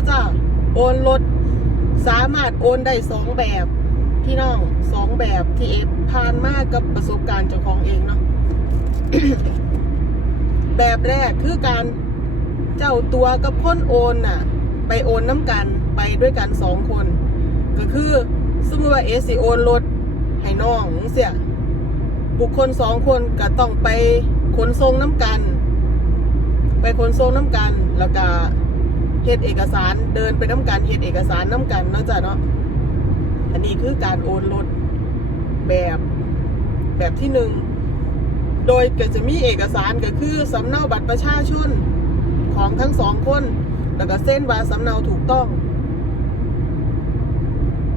การการโอนรถนะจ๊ะโอนรถสามารถโอนได้สองแบบพี่น้องสองแบบที่เอฟผ่านมากกับประสบการณ์เจ้าของเองเนาะแบบแรกคือการเจ้าตัวกับคนโอนน่ะ ไปโอนน้ำกันไปด้วยกันสองคน ก็คือสมมติว่าเอสิโอนรถให้น้องเสียบุคคลสองคนก็ต้องไปขนส่งน้ำกัน ไปขนส่งน้ำกันแล้วก็ เฮ็ดเอกสารเดินไปน้ำกันเฮ็ดเอกสารน้ำกันเนาะจ้ะเนาะอันนี้คือการโอนรถแบบแบบที่หนึ่งโดยก็จะมีเอกสารก็คือสำเนาบัตรประชาชนของทั้งสองคน แล้วก็เส้นว่าสำเนาถูกต้อง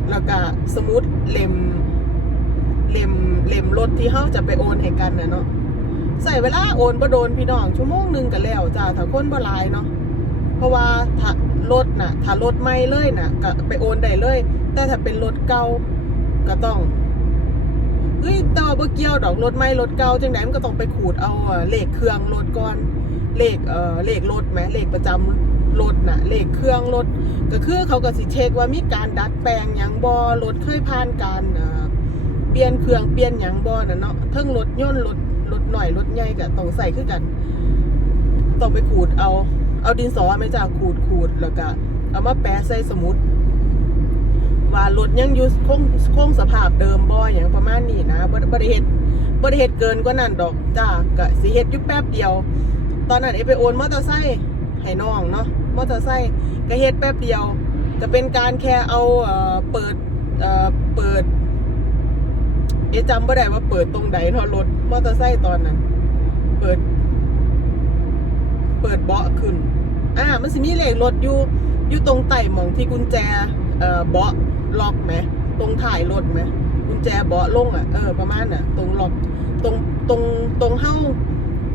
แล้วก็สมุดเล่มเล่มเล่มรถที่เขาจะไปโอนให้กันนะเนาะใส่เวลาโอนบ่โดนพี่น้องชั่วโมงหนึ่งกันแล้วจ้าถ้าคนบ่หลายเนาะ ราะว่าถ้ารถน่ะถ้ารถใหม่เลยน่ะก็ไปโอนได้เลย แต่ถ้าเป็นรถเก่าก็ต้องเฮ้ยแต่ว่าบ่เกียวดอกรถไม่รถเก่าจังไหนมันก็ต้องไปขูดเอาเลขเครื่องรถก่อนเลขเอ่อเลขรถไหมเลขประจำรถน่ะเลขเครื่องรถก็คือเขาก็สิเช็คว่ามีการดัดแปลงยังบ่รถเคยผ่านการเปลี่ยนเครื่องเปลี่ยนยังบ่น่ะเนาะเทั้งรถยนต์รถรถหน่อยรถใหญ่ก็ต้องใส่คือกัน ต้องไปขูดเอา เอาดินสอไม่จ้าขูดขูดแล้วก็เอามาแปะใส่สมุด ว่ารถยังอยู่คงคงสภาพเดิมบ่อยอย่างประมาณนี้นะบ่บ่ได้เฮ็ดบ่ได้เฮ็ดเกินกว่านั้นดอกจ้าก็สิเฮ็ดอยู่แป๊บเดียว ตอนนั้นเอไปโอนมอเตอร์ไซค์ให้น้องเนาะมอเตอร์ไซค์ก็เฮ็ดแป๊บเดียวก็เป็นการแค่เอาเอ่อเปิดเอ่อเปิดเอะจำบ่ได้ว่าเปิดตรงใดเนาะรถมอเตอร์ไซค์ตอนนั้น เปิด เปิดเบาะขึ้น อ่ามันสิมีเลขรถอยู่อยู่ตรงไต่หมองที่กุญแจเอ่อเบาะล็อกไหมตรงถ่ายรถไหมกุญแจเบาะลงอะเออประมาณน่ะตรงล็อกตรงตรงตรงเฮ้า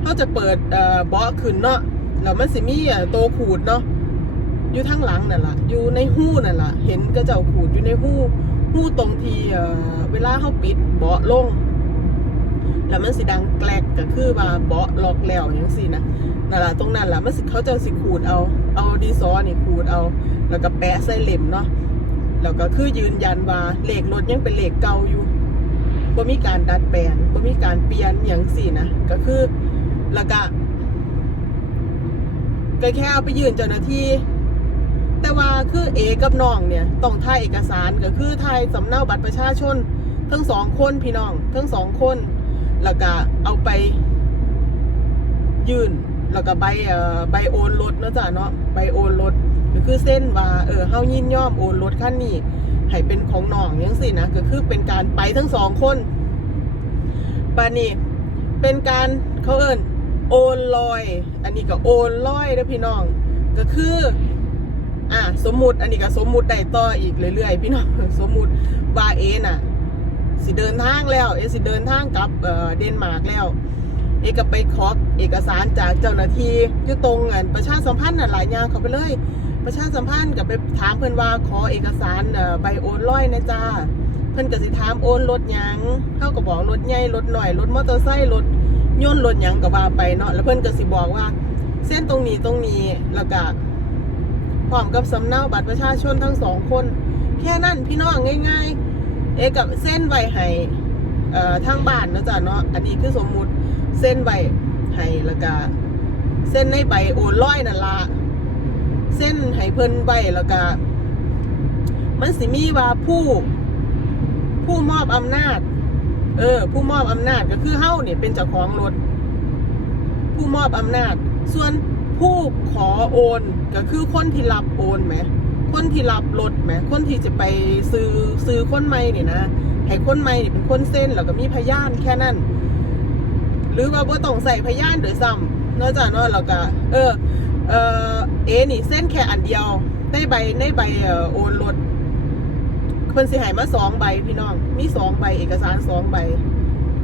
เฮ้าจะเปิดเอ่อเบาะขึ้นเนาะแล้วมันสิมีอะโตขูดเนาะอยู่ทางหลังนั่นล่ะอยู่ในหู้นั่นล่ะเห็นก็เจ้าขูดอยู่ในหู้หู้ตรงทีเอ่อเวลาเฮาปิดเบาะลง แล้วมันสิดังแกลกก็คือว่าเบาะล็อกแล้วอย่างสินะนั่นแหละตรงนั้นแหละมันสิเขาจะสิขูดเอา เอาดีซอนี่ขูดเอา แล้วก็แปะใส่เหล็มเนาะแล้วก็คือยืนยันว่าเหลขรถยังเป็นเหลขเก่าอยู่บ่มีการดัดแปลงบ่มีการเปลี่ยนอย่างสินะก็คือแล้วก็ก็แค่เอาไปยืนเจ้าหน้าที่แต่ว่าคือเอกับน้องเนี่ยต้องถ่ายเอกสารก็คือถ่ายสำเนาบัตรประชาชน ทั้งสองคนพี่น้อง ทั้งสองคน แล้วก็เอาไป ยื่น แล้วก็ใบเอ่อใบโอนรถเนาะจ้ะเนาะใบโอนรถก็คือเส้นว่าเออเฮายินยอมโอนรถคันนี้ให้เป็นของน้องยังสินะก็คือเป็นการไปทั้งสองคนบานี้เป็นการเขาเอิ้นโอนลอย อันนี้ก็โอนลอยนะพี่น้อง ก็คือ อะสมมุติ อันนี้ก็สมมุติได้ต่ออีกเรื่อยๆ พี่น้อง สมมุติว่าเอน่ะ สิเดินทางแล้ว เอสิเดินทางกลับเดนมาร์กแล้ว เอก็ไปขอเอกสารจากเจ้าหน้าที่อยู่ตรงอันประชาสัมพันธ์น่ะหลายอย่างเขาไปเลย ประชาสัมพันธ์กับไปถามเพิ่อนว่าขอเอกสารใบโอนร้อยนะจ้าเพิ่อนก็สิถามโอนรถยังเขาก็บอกรถใหญ่รถหน่อยรถมอเตอร์ไซค์รถยนต์รถยังก็ว่าไปเนาะแล้วเพิ่อนก็สิบอกว่า เส้นตรงนี้ตรงนี้แล้วก็พร้อมกับสำเนาบัตรประชาชนทั้งสองคน แค่นั้นพี่น้องง่าย ๆ เอกับเส้นใบให้เอ่อทางบ้านนะจ้ะเนาะอันนี้คือสมมุติเส้นใบให้แล้วก็เส้นในใบโอนร้อยนั่นละเส้นให้เพิ่นใบแล้วก็มันสิมีว่าผู้ผู้มอบอำนาจ เออ ผู้มอบอำนาจก็คือเฮาเนี่ยเป็นเจ้าของรถ ผู้มอบอำนาจ ส่วนผู้ขอโอนก็คือคนที่รับโอนไหม คนที่รับรถไหมคนที่จะไปซื้อซื้อคนใหม่เนี่ยนะให้คนใหม่นี่เป็นคนเส้นแล้วก็มีพยานแค่นั้น หรือว่าบ่ต้องใส่พยานโดยซ้ำนอกจากนั้นแล้วก็เออเออเอนี่เส้นแค่อันเดียวในใบในใบโอนรถเพิ่นสิให้มาสองใบพี่น้อง มีสองใบเอกสารสองใบ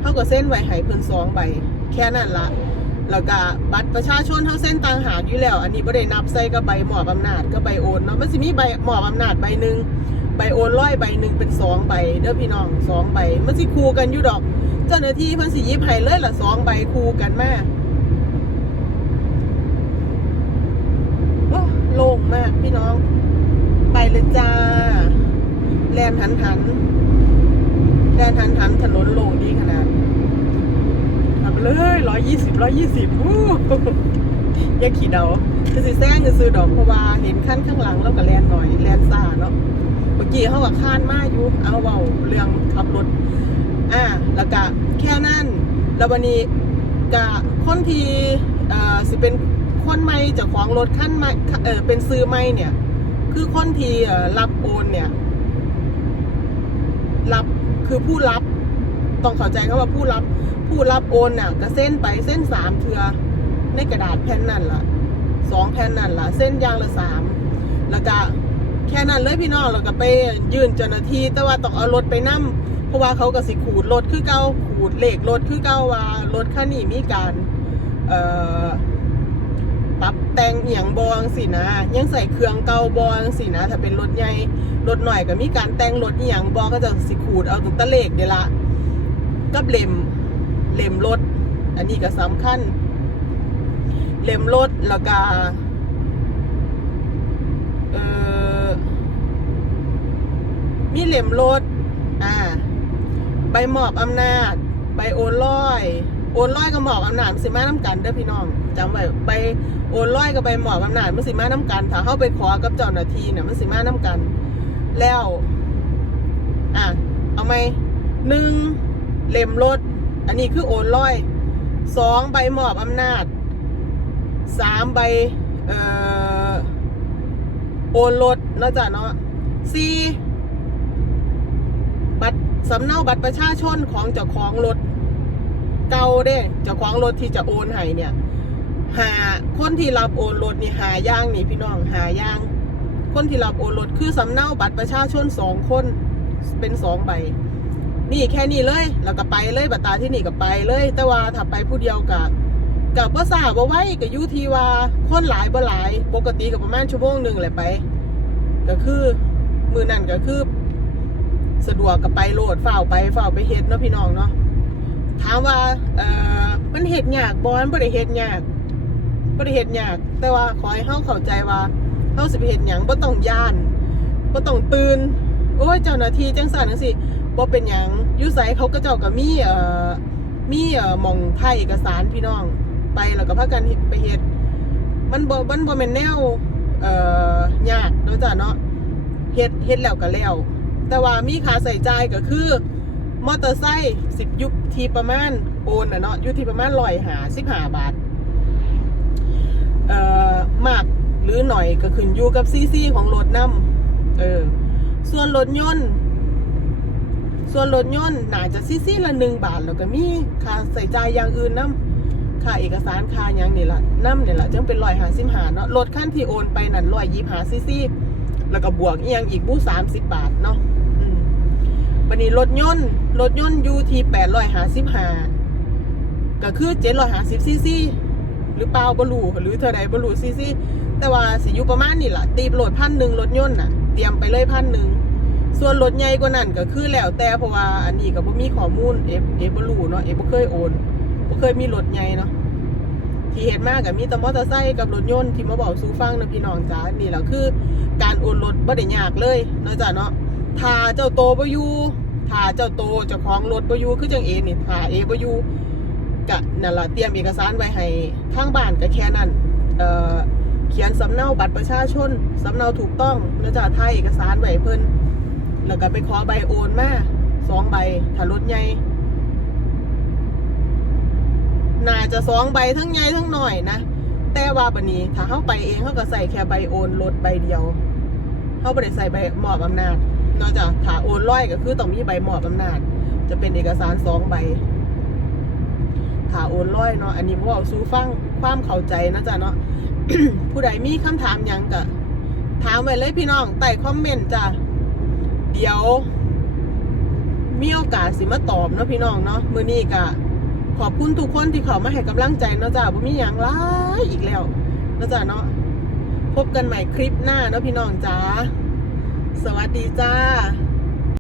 เท่ากับเส้นไว้ให้เพิ่นสองใบ แค่นั้นละ แล้วก็บัตรประชาชนเท่าเส้นต่างหากอยู่แล้ว อันนี้บ่ได้นับใส่กับใบหมอบอำนาจกับใบโอนเนาะมันสิมีใบหมอบอำนาจใบหนึ่งใบโอนร้อยใบหนึ่งเป็นสองใบเด้อพี่น้องสองใบมันสิคู่กันอยู่ดอก เจ้าหน้าที่เพิ่นสิยิบให้เลยละสองใบคู่กันมาโอ้เลยจ้าแลนหันหันแลนหันหันถนนโล่งดีขนาดขับไป เลยร้อยยี่สิบร้อยยี่สิบวู้อย่าขี่เดาจะสิแซงจะซื้อดอกเพราะว่าเห็นขั้นข้างหลังแล้วก็แลนหน่อยแลนซ่าเนาะเมื่อกี้เขาว่าคานมาอยู่เอาเบาเรื่องขับรถอ่าแล้วก็แค่นั้นแล้ววันนี้กะคนทีเอ่อสิเป็นคนใหม่จากของรถขั้นใหม่เออเป็นซื้อใหม่เนี่ย คือคนทีเอ่อรับโอนเนี่ย รับคือผู้รับ ต้องเข้าใจเขาว่าผู้รับผู้รับโอนน่ะก็เส้นไปเส้นสามเทือในกระดาษแผ่นนั่นละสองแผ่นนั่นละเส้นยางละสามแล้วก็แค่นั้นเลยพี่น้องแล้วก็ไปยื่นเจ้าหน้าที่แต่ว่าต้องเอารถไปนั่มเพราะว่าเขาก็สิขูดรถคือเก่าขูดเหล็กรถคือเก่าว่ารถคันนี้มีการเอ่อปรับแต่งเอียงบองสินะ ยังใส่เครื่องเกาบองสินะ ถ้าเป็นรถใหญ่รถหน่อยก็มีการแต่งรถเอียงบอก็จะสิขูดเอาถึงตะเลกเดี๋ยวละ กับเล็มเล็มรถ อันนี้ก็สำคัญ เล็มรถแล้วก็เออมีเล็มรถอ่าใบหมอบอำนาจ ใบโอนลอย โอนลอยกับหมอบอำนาจมันสิมาน้ำกันเด้อพี่น้องจำไว้ใบโอนลอยกับใบหมอบอำนาจมันสิมาน้ำกัน ถ้าเข้าไปขอกับเจ้าหน้าที่เนี่ยมันสิมาน้ำกัน แล้ว อะเอาไหมหนึ่ง เล่มรถ อันนี้คือโอนลอยสองใบหมอบอำนาจสามใบเอ่อโอนรถนะจ้ะเนาะสี่บัตรสำเนาบัตรประชาชนของเจ้าของรถเก่าเด้เจ้าของรถที่จะโอนให้เนี่ย หาคนที่รับโอนรถนี่หาย่างนี่พี่น้องหาย่าง คนที่รับโอนรถคือสำเนาบัตรประชาชนสองคนเป็นสองใบ นี่แค่นี้เลยแล้วก็ไปเลยบัตตาที่นี่ก็ไปเลย แต่ว่าถ้าไปผู้เดียวกับกับภาษาบ่ไหว้กับยุทีว่าคนหลายบ่หลาย ปกติกับประมาณชั่วโมงหนึ่งแหละไป ก็คือมือนั่นก็คือ สะดวกกับไปโหลดฝ่าไปฝ่าไปเฮ็ดเนาะพี่น้องเนาะถามว่าเอ่อมันเฮ็ดยากบ่มันบ่ได้เฮ็ดยากบ่ได้เฮ็ดยาก แต่ว่าขอให้เฮาเข้าใจว่าเฮาสิไปเฮ็ดหยังบ่ต้องย่านบ่ต้องตื่นโอ้ยเจ้าหน้าที่จังซั่นจังซี่ บ่เป็นหยังอยู่ไสเขาก็เจ้าก็มีเอ่อมีเอ่อหม่องถ่ายเอกสารพี่น้อง ไปแล้วก็พากันไปเฮ็ดมันบ่มันบ่แม่นแนวเอ่อยากเนาะจ้ะเนาะเฮ็ดเฮ็ดแล้วก็แล้ว แต่ว่ามีค่าใส่ใจายก็คือมอเตอร์ไซค์สิบยุคทีประมาณโอนน่ะเนาะอยู่ที่ประมาณร้อยหาสิบห้าบาท เอ่อมากหรือหน่อยก็ขึ้นอยู่กับซีซีของรถนำเออส่วนรถยนต์ ส่วนรถยนต์น่าจะซีซีละหนึ่งบาทแล้วก็มีค่าใส่ใจอย่างอื่นนํค่าเอกสารค่าอย่างนี่ละน้ำนี่ละจังเป็นร้อยหาสิบหาเนาะรถขั้นที่โอนไปนั่นร้อยยี่หาซีซีแล้วก็บวกอีกอย่างอีกบูสามสิบบาทเนาะอืมวันนี้รถยนต์รถยนต์ยูทีแปดร้อยหาสิบหาก็คือเจ็ดร้อยหาสิบซีซีหรือเปล่าบลูหรือเท่าใดบลูซีซีแต่ว่าสิอยู่ประมาณนี่แหละตีโหลดพันหนึ่งรถยนต์น่ะ เตรียมไปเลยพันหนึ่ง ส่วนรถใหญ่กว่านั้นก็คือแล้วแต่เพราะว่าอันนี้ก็บ่มีข้อมูลเอฟเอฟบ่รู้เนาะเอฟบ่เคยโอนบ่เคยมีรถใหญ่เนาะที่เห็นมากก็มีแต่มอเตอร์ไซค์กับรถยนต์ที่มาบอกสู่ฟังนะพี่น้องจ้านี่แหละคือ การโอนรถบ่ได้ยากเลยเนาะจ้ะเนาะถ้าเจ้าโตบ่อยู่ถ้าเจ้าโตเจ้าของรถบ่อยู่คือจังเอนี่ถ้าเอบ่อยู่ก็นั่นล่ะเตรียมเอกสารไว้ให้ทางบ้านก็แค่นั้นเอ่อเขียนสำเนาบัตรประชาชนสำเนาถูกต้องแล้วจะถ่ายเอกสารไว้เพิ่น แล้วก็ไปขอใบโอนมาสองใบถ้ารถใหญ่น่าจะสองใบทั้งใหญ่ทั้งหน่อยนะแต่ว่าบันนี้ถ้าเข้าไปเองเขาก็ใส่แค่ใบโอนรถใบเดียวเขาไม่ได้ใส่ใบมอบอำนาจนอกจากถ้าโอนร้อยก็คือต้องมีใบมอบอำนาจ จะเป็นเอกสารสองใบถ้าโอนร้อยเนาะอันนี้พวกเราสู้ฟังความเข้าใจนะจ๊ะเนาะผู้ใดมีคำถามยังก็ถามไว้เลยพี่น้องใต้คอมเมนต์จ้ะ เดี๋ยว มีโอกาสสิมาตอบเนาะพี่น้องเนาะมือนี้ก็ขอบคุณทุกคนที่เขามาให้กำลังใจเนาะจ้าบ่มีอย่างร้ายอีกแล้วเนาะจ้าเนาะพบกันใหม่คลิปหน้าเนาะพี่น้องจ้าสวัสดีจ้า